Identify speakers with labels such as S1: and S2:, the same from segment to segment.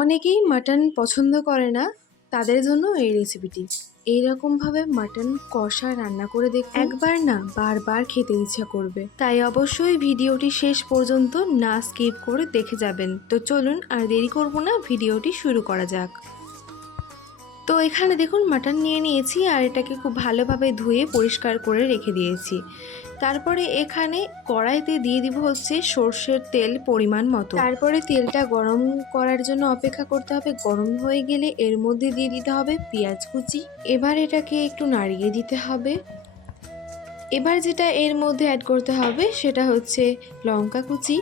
S1: অনেকেই মাটন পছন্দ করে না, তাদের জন্য এই রেসিপিটি এইরকমভাবে মাটন কষা রান্না করে দেখ একবার না বারবার খেতে ইচ্ছা করবে। তাই অবশ্যই ভিডিওটি শেষ পর্যন্ত না স্কিপ করে দেখে যাবেন। তো চলুন আর দেরি করব না ভিডিওটি শুরু করা যাক। তো এখানে দেখুন মাটন নিয়ে নিয়েছি আর এটাকে খুব ভালোভাবে ধুয়ে পরিষ্কার করে রেখে দিয়েছি। তারপরে এখানে কড়াইতে দিয়ে দিব হচ্ছে সর্ষের তেল পরিমাণ মতো। তারপরে তেলটা গরম করার জন্য অপেক্ষা করতে হবে। গরম হয়ে গেলে এর মধ্যে দিয়ে দিতে হবে পেঁয়াজ কুচি। এবার এটাকে একটু নাড়িয়ে দিতে হবে। এবার যেটা এর মধ্যে অ্যাড করতে হবে সেটা হচ্ছে লঙ্কা কুচি।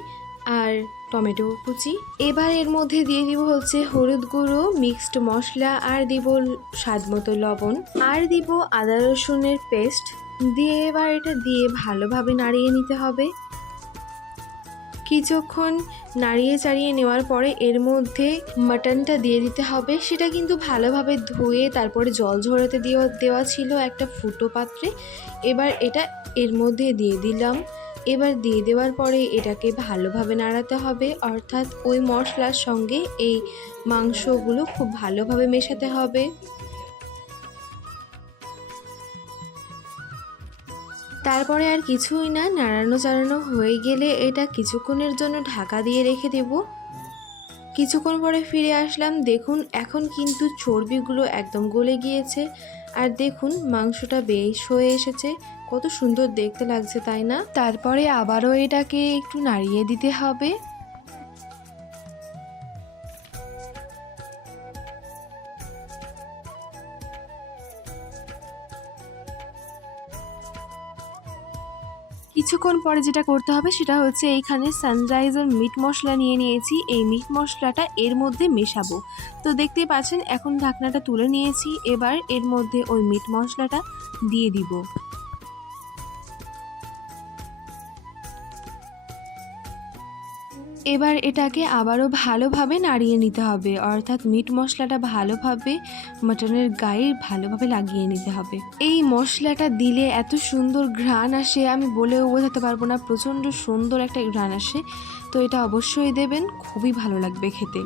S1: আর টমেটো, কুচি। এবার এর মধ্যে দিয়ে দিব হচ্ছে হলুদ গুঁড়ো, মিক্সড মশলা আর দিব স্বাদ মতো লবণ। আর দিব আদা রসুনের পেস্ট। দিয়ে এবার এটা দিয়ে ভালোভাবে নাড়িয়ে নিতে হবে। কিছুক্ষণ নাড়িয়ে চাড়িয়ে নেওয়ার পরে এর মধ্যে মাটনটা দিয়ে দিতে হবে। সেটা কিন্তু ভালোভাবে ধুয়ে তারপরে জল ঝরাতে দিয়ে দেওয়া ছিল একটা ফুটো পাত্রে। এবার এটা এর মধ্যে দিয়ে দিলাম। এবার দিয়ে দেওয়ার পরে এটাকে ভালোভাবে নাড়াতে হবে। অর্থাৎ ওই মশলার সঙ্গে এই মাংসগুলো খুব ভালোভাবে মেশাতে হবে। তারপরে আর কিছুই না, নাড়ানো চাড়ানো হয়ে গেলে এটা কিছুক্ষণের জন্য ঢাকা দিয়ে রেখে দেব। কিছুক্ষণ পরে ফিরে আসলাম। দেখুন, এখন কিন্তু চর্বিগুলো একদম গলে গিয়েছে। আর দেখুন, মাংসটা বেশ হয়ে এসেছে। কত সুন্দর দেখতে লাগছে, তাই না? তারপরে আবারও এটাকে একটু নাড়িয়ে দিতে হবে। কিছুক্ষণ পরে যেটা করতে হবে, সেটা হচ্ছে এইখানে সানরাইজার মিট মশলা নিয়ে নিয়েছি। এই মিট মশলাটা এর মধ্যে মেশাবো। তো দেখতেই পাচ্ছেন, এখন ঢাকনাটা তুলে নিয়েছি। এবার এর মধ্যে ওই মিট মশলাটা দিয়ে দিব। এবার এটাকে আবারও ভালোভাবে নাড়িয়ে নিতে হবে। অর্থাৎ মিট মশলাটা ভালোভাবে মাটনের গায়ে ভালোভাবে লাগিয়ে নিতে হবে। এই মশলাটা দিলে এত সুন্দর ঘ্রাণ আসে, আমি বলেও বোঝাতে পারব না, প্রচণ্ড সুন্দর একটা ঘ্রাণ আসে। তো এটা অবশ্যই দেবেন, খুবই ভালো লাগবে খেতে।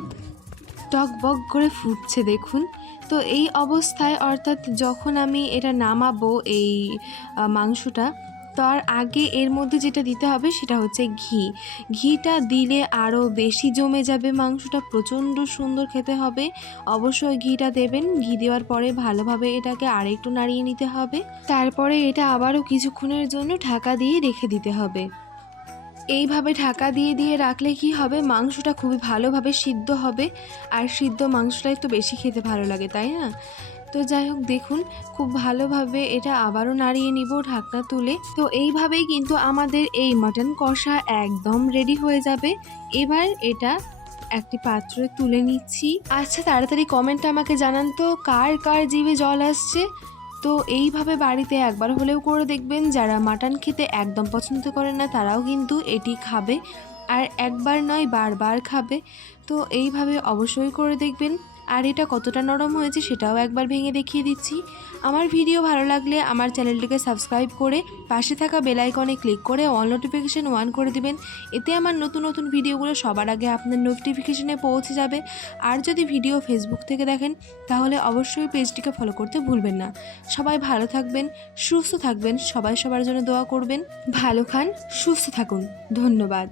S1: টক বক করে ফুটছে দেখুন। তো এই অবস্থায় অর্থাৎ যখন আমি এটা নামাবো এই মাংসটা তার আগে এর মধ্যে যেটা দিতে হবে সেটা হচ্ছে ঘি। ঘিটা দিলে আরও বেশি জমে যাবে, মাংসটা প্রচণ্ড সুন্দর খেতে হবে। অবশ্যই ঘিটা দেবেন, ঘি দেওয়ার পরে ভালোভাবে এটাকে আরেকটু নাড়িয়ে নিতে হবে। তারপরে এটা আবারও কিছুক্ষণের জন্য ঢাকা দিয়ে রেখে দিতে হবে। এইভাবে ঢাকা দিয়ে দিয়ে রাখলে কি হবে? মাংসটা খুবই ভালোভাবে সিদ্ধ হবে। আর সিদ্ধ মাংসটাই তো বেশি খেতে ভালো লাগে, তাই না? তো যাই হোক, দেখুন, খুব ভালোভাবে এটা আবারও নাড়িয়ে নিব ঢাকনা তুলে। তো এইভাবেই কিন্তু আমাদের এই মাটন কষা একদম রেডি হয়ে যাবে। এবার এটা একটি পাত্রে তুলে নিচ্ছি। আচ্ছা তাড়াতাড়ি কমেন্টে আমাকে জানান তো, কার কার জিভে জল আসছে? তো এইভাবে বাড়িতে একবার হলেও করে দেখবেন, যারা মাটন খেতে একদম পছন্দ করে না, তারাও কিন্তু এটি খাবে। আর একবার নয়, বারবার খাবে। তো এইভাবে অবশ্যই করে দেখবেন। আর এটা কতটা নরম হয়েছে সেটাও একবার ভেঙে দেখিয়ে দিচ্ছি। আমার ভিডিও ভালো লাগলে আমার চ্যানেলটিকে সাবস্ক্রাইব করে পাশে থাকা বেল আইকনে ক্লিক করে অল নোটিফিকেশান ওয়ান করে দিবেন। এতে আমার নতুন নতুন ভিডিওগুলো সবার আগে আপনার নোটিফিকেশানে পৌঁছে যাবে। আর যদি ভিডিও ফেসবুক থেকে দেখেন, তাহলে অবশ্যই পেজটিকে ফলো করতে ভুলবেন না। সবাই ভালো থাকবেন, সুস্থ থাকবেন, সবাই সবার জন্য দোয়া করবেন। ভালো খান, সুস্থ থাকুন। ধন্যবাদ।